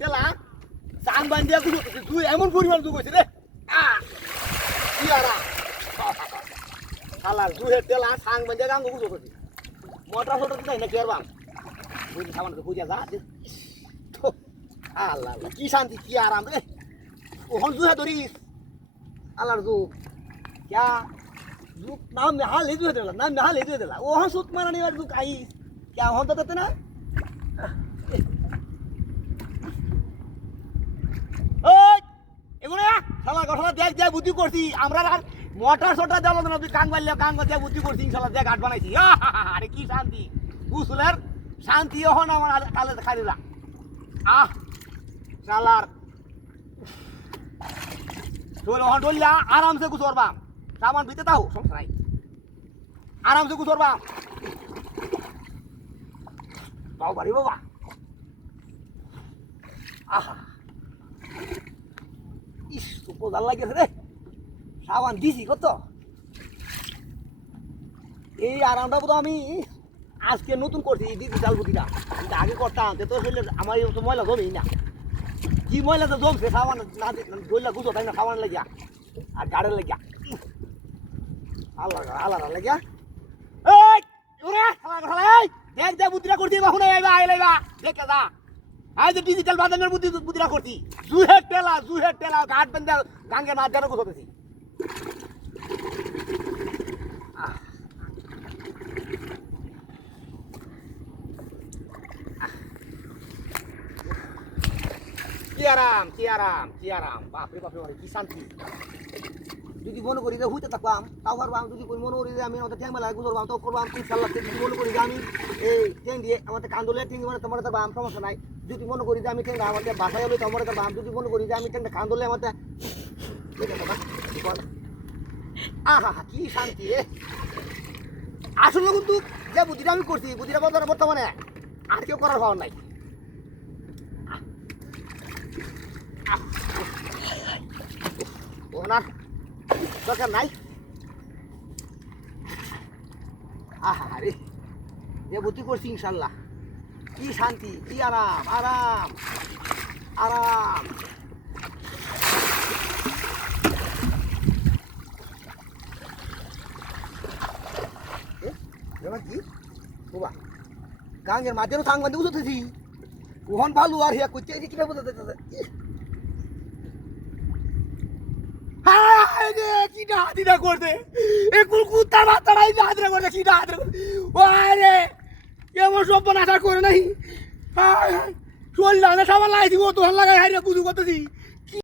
টেলা চাং বান্ধিয়া গুলো তুই এমন পরিমাণ দুঃখ হয়েছে রে কি আরা শালার দুহের টেলা চাং বান্ধিয়া গাঙ্গ গুলো করছি মোটর ফটো দিতাই না কেরবাম বুঝি সামান বুঝা যা আল্লাহ কি শান্তি কি আরাম রে ওহন দুহে ধরিস আল্লাহর যুগ क्या जुक नाम में हाल ले देला नाम में हाल ले देला ओ हां सुत मारने वाला जुक आई क्या होता था ना ओय এগুলো শালা গঠনা দেখ দেখ বুদ্ধি করছি আমরা আর মোটর সোটা দেব না তুই কাং মারলে কাং দেখ বুদ্ধি করছি ইনশাআল্লাহ দেখ ঘাট বানাইছি আরে কি শান্তি বুঝলের শান্তি হন আমার কালে খালি যা আহ শালার তোর হন ডলিয়া आराम से कुछ और बा सामान बीते था हो समझ नहीं आराम से कुछ और बा बाबा बारी बाबा आहा इस तो पोदाल लगे रे सामान दिसी কত এই আরামটা তো আমি আজকে নতুন করছি ডিজিটাল বুদ্ধিটা এটা আগে করতাম তো হইলে আমার এই ময়লা জমেই না কি ময়লা তো জমছে সাবান না দইলা গুজো তাই না সাবান লাগিয়া আর গাড়ের লাগিয়া আল্লাহ আল্লাহ লাগিয়া এই ওরে শালা এই দেখ দেখ বুদ্ধিটা করছি বাহুনে আইবা আইলাইবা দেখে যা আই যে ডিজিটাল বাজানের বুদ্ধিটা করছি জুহের টেলা ঘাট বন্ধা গাঙ্গে না জানো গুজোতেছি কি আরাম বাপরে বাপরে কি শান্তি যদি মনে করি যে হইতে থাকবাম তাও পারবাম যদি মনে করি যে আমি আমাদের ট্যাং মেলায় গুজরবাম তো করবাম ইনশাআল্লাহ যদি মনে করি যে আমি এই ট্যাং দিয়ে আমাদের কান্দলে ট্যাং মানে তোমার বাম সমস্যা নাই যদি মনে করি যে আমি ট্যাংটা আমাদের বাসায় হলে তোমার বাম যদি মনে করি যে আমি ট্যাংটা কান্দলে আমাদের আহা কি শান্তি রে আসলে কিন্তু যে বুদ্ধিটা আমি করছি বুদ্ধিটা বর্তমানে আর কেউ করার ভাব নাই ওনার দরকার নাই আহা রে যে বুদ্ধি করছি ইনশাল্লাহ কি শান্তি কি আরাম আরাম আরাম কি বাবা গাঙ্গের মাঝেও সাং বান্ধে উঠতেছি ওহন ভালো আর হিয়া করছে কিভাবে বোঝাতে কিটা হাতিটা করতে একুল কুত্তার বাচ্চারাই হাতিরা করতে কিটা হাতিরা করতে ওরে এমন সব আশা করে নাই চল না সাবান লাগাইছি ও তো লাগাই হারিয়ে কুজু করতেছি